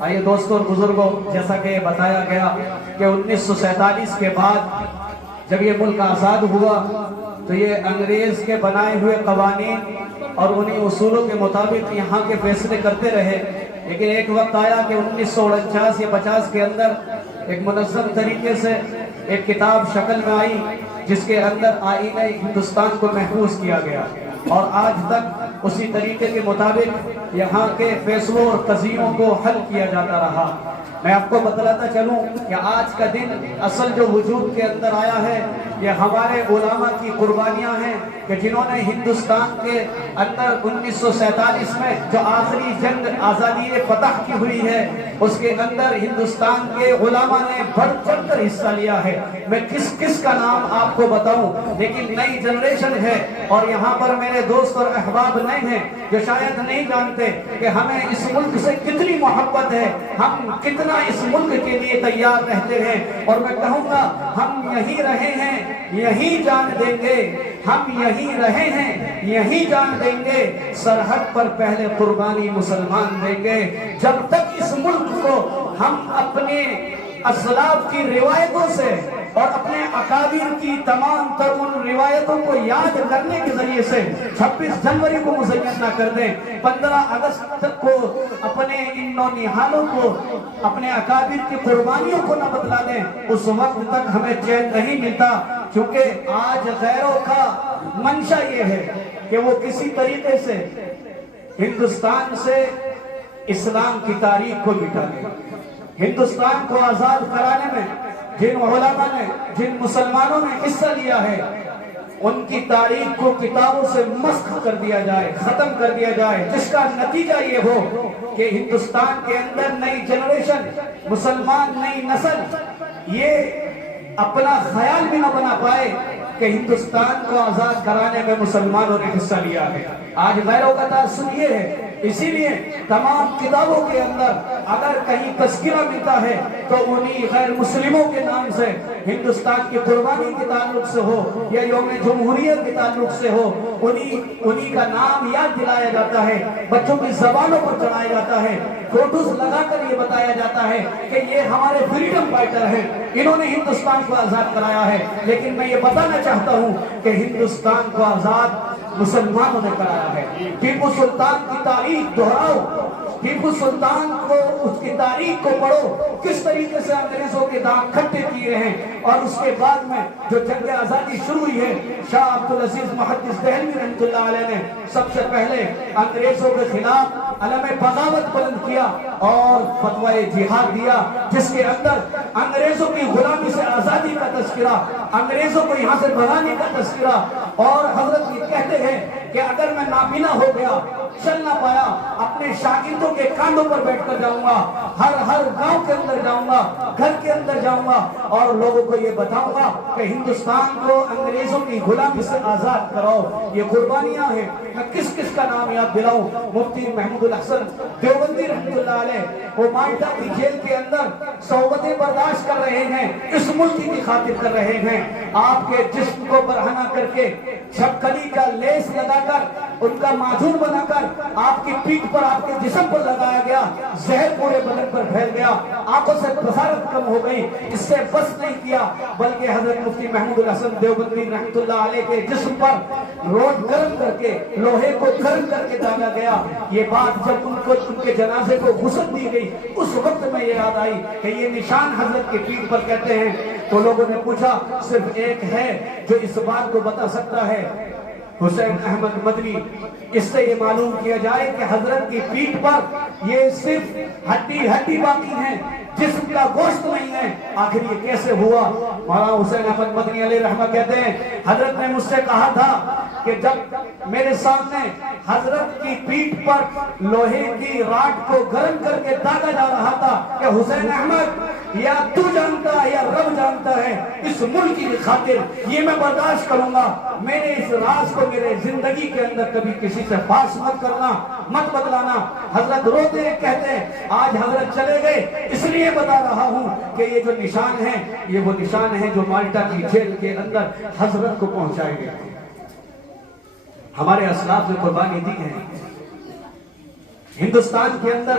آئیے دوستوں اور بزرگوں، جیسا کہ بتایا گیا کہ 1947 کے بعد جب یہ ملک آزاد ہوا تو یہ انگریز کے بنائے ہوئے قوانین اور انہی اصولوں کے مطابق یہاں کے فیصلے کرتے رہے، لیکن ایک وقت آیا کہ 1949 یا 50 کے اندر ایک منظم طریقے سے ایک کتاب شکل میں آئی جس کے اندر آئین ہندوستان کو محفوظ کیا گیا، اور آج تک اسی طریقے کے مطابق یہاں کے فیصلوں اور قضیوں کو حل کیا جاتا رہا۔ میں آپ کو بتلاتا چلوں کہ آج کا دن اصل جو وجود کے اندر آیا ہے یہ ہمارے علماء کی قربانیاں ہیں کہ جنہوں نے ہندوستان کے اندر 1947 میں جو آخری جنگ آزادی فتح کی ہوئی ہے اس کے اندر ہندوستان کے علماء نے بڑھ چڑھ کر حصہ لیا ہے۔ میں کس کا نام آپ کو بتاؤں، لیکن نئی جنریشن ہے اور یہاں پر میرے دوست اور احباب نئے ہیں جو شاید نہیں جانتے کہ ہمیں اس ملک سے کتنی محبت ہے، ہم کتنا اس ملک کے لیے تیار رہتے ہیں، اور میں کہوں گا ہم یہی رہے ہیں یہی جان دیں گے، ہم یہی رہے ہیں یہی جان دیں گے، سرحد پر پہلے قربانی مسلمان دیں گے۔ جب تک اس ملک کو ہم اپنے اسلاف کی روایتوں سے اور اپنے اکابر کی تمام تر ان روایتوں کو یاد کرنے کے ذریعے سے 26 جنوری کو مزین نہ کر دیں، 15 اگست تک کو اپنے ان نونہالوں کو، اپنے اکابر کی قربانیوں کو نہ بدلا دیں، اس وقت تک ہمیں چین نہیں ملتا، کیونکہ آج غیروں کا منشا یہ ہے کہ وہ کسی طریقے سے ہندوستان سے اسلام کی تاریخ کو مٹا دیں۔ ہندوستان کو آزاد کرانے میں جن علماء نے، جن مسلمانوں نے حصہ لیا ہے، ان کی تاریخ کو کتابوں سے مسخ کر دیا جائے، ختم کر دیا جائے، جس کا نتیجہ یہ ہو کہ ہندوستان کے اندر نئی جنریشن، مسلمان نئی نسل یہ اپنا خیال بھی نہ بنا پائے کہ ہندوستان کو آزاد کرانے میں مسلمانوں نے حصہ لیا ہے۔ آج غیروں کا تعصب یہ ہے، اسی لیے تمام کتابوں کے اندر اگر کہیں تذکرہ ملتا ہے تو انہی غیر مسلموں کے نام سے، ہندوستان کی قربانی کے تعلق سے ہو یا یوم جمہوریت کے تعلق سے ہو، انہی کا نام یاد دلایا جاتا ہے، بچوں کی زبانوں پر چڑھایا جاتا ہے، فوٹوز لگا کر یہ بتایا جاتا ہے کہ یہ ہمارے فریڈم فائٹر ہیں، انہوں نے ہندوستان کو آزاد کرایا ہے۔ لیکن میں یہ بتانا چاہتا ہوں کہ ہندوستان کو آزاد مسلمانوں نے کرایا ہے۔ ٹیپو سلطان کی تاریخ دہراؤ، ٹیپو سلطان کو، اس کی تاریخ کو پڑھو، کس طریقے سے انگریزوں کے دانت کھٹے کیے ہیں، اور اس کے بعد میں جو جنگ آزادی شروع ہوئی ہے، شاہ عبدالعزیز محدث دہلوی رحمۃ اللہ علیہ نے سب سے پہلے انگریزوں کے خلاف علم بغاوت بلند کیا اور فتوی جہاد دیا، جس کے اندر انگریزوں کی غلامی سے آزادی کا تذکرہ، انگریزوں کو یہاں سے بھگانے کا تذکرہ، اور حضرت یہ کہتے ہیں کہ اگر میں نابینا ہو گیا، چل نہ پایا، اپنے شاگردوں کے کاندھوں پر بیٹھ کر جاؤں گا، ہر گاؤں کے اندر جاؤں گا، گھر کے اندر جاؤں گا، اور لوگوں کو یہ بتاؤں گا کہ ہندوستان کو انگریزوں کی غلامی سے آزاد کراؤ۔ یہ قربانیاں ہیں، میں کس کا نام یاد دلاؤں؟ مفتی محمود الحسن دیوبندی رحمۃ اللہ علیہ، وہ مالٹا کی جیل کے اندر صحبتیں برداشت کر رہے ہیں، اس ملک کی خاطر کر رہے ہیں، آپ کے جسم کو برہنہ کر کے، چھپکلی کا لیس لگا کر، ان کا معجون بنا کر آپ کی پیٹھ پر، آپ کے جسم پر لگایا گیا، زہر پورے بدن پر پھیل گیا، آنکھوں سے بصارت کم ہو گئی، اس سے بس نہیں کیا، بلکہ حضرت مفتی محمود الحسن دیوبندی رحمۃ اللہ علیہ کے جسم پر روڈ گرم کر کے، لوہے کو گرم کر کے داغا گیا۔ یہ بات جب ان کے جنازے کو غسل دی گئی، اس وقت میں یہ یاد آئی کہ یہ نشان حضرت کے پیٹھ پر کہتے ہیں، تو لوگوں نے پوچھا صرف ایک ہے جو اس بات کو بتا سکتا ہے، حسین احمد مدنی۔ اس سے یہ معلوم کیا جائے کہ حضرت کی پیٹھ پر یہ صرف ہڈی باقی ہے، جسم کا گوشت نہیں ہے۔ آخر یہ کیسے ہوا؟ مولانا حسین احمد مدنی علیہ رحمہ کہتے ہیں، حضرت نے مجھ سے کہا تھا کہ جب میرے سامنے حضرت کی پیٹھ پر لوہے کی راڈ کو گرم کر کے داغا جا رہا تھا کہ حسین احمد، یا تو جانتا ہے یا رب جانتا ہے، اس ملک کی خاطر یہ میں برداشت کروں گا، میرے اس راز کو میرے زندگی کے اندر کبھی کسی سے فاش مت کرنا، مت بدلانا۔ حضرت روتے کہتے ہیں آج حضرت چلے گئے، اس لیے بتا رہا ہوں کہ یہ جو نشان ہے، یہ وہ نشان ہے جو مالٹا کی جیل کے اندر حضرت کو پہنچائے گئے۔ ہمارے اسلاف نے قربانی دی ہے۔ ہندوستان کے اندر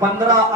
15